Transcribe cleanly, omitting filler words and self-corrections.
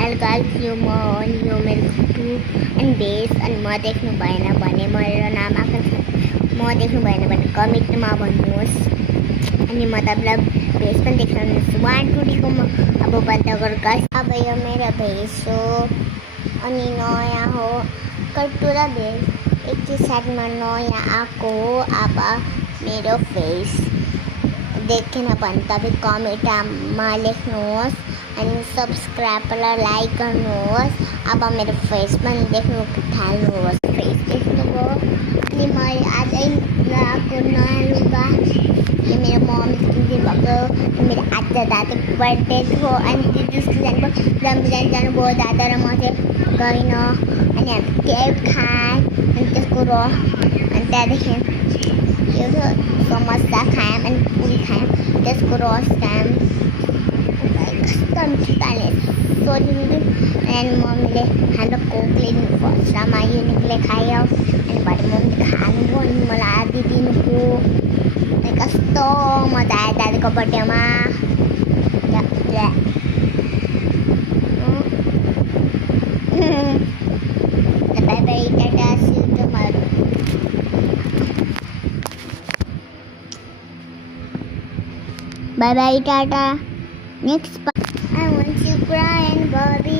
Hello guys, यो मेरो खुट्टु अनि बेस अनि म देख्नु भएन भने मेरो नाम आकाश म देख्नु भएन भने कमेन्टमा भन्नुहोस्। अनि म तपाईँलाई भेस पनि देखाउनुहोस्। 1 2 3 को म अब बन्द गर गाइस। अब यो मेरो भेस हो अनि नयाँ हो कट्टु र भेस एकैसाथमा नयाँ आएको हो। अब मेरो फेस देखेन भने तपाईँ कमेन्टमा लेख्नुहोस् अनि सब्सक्राइब र लाइक गर्नुहोस्। अब मेरो फेस पनि देख्नु थाल्नुहोस्। फेस देख्नुभयो अनि मैले आजै लगाएको नयाँ लुगा यो मेरो मम्मी किनिदिनु भएको। मेरो आज दादाको बर्थडे थियो अनि दिदीको जानुभयो। दादा र म चाहिँ गएन अनि हामी केक खायौँ अनि त्यसको अनि त्यहाँदेखि यो समोसा खायौँ अनि पुरी खायौँ त्यसको रस खायौँ। कस्तो मिठो ताले सोधिदिनु अनि मम्मीले हाम्रो कोक ल्याइदिनु फर्स्टमा युनिकले खायो अनि भरे मम्मीले खानुभयो अनि मलाई आधी दिनुभयो। अनि कस्तो मजा आयो दादाको बर्थडेमा। Bye bye tata see you tomorrow. Bye bye, Tata. Next, I want to cry and Bobby.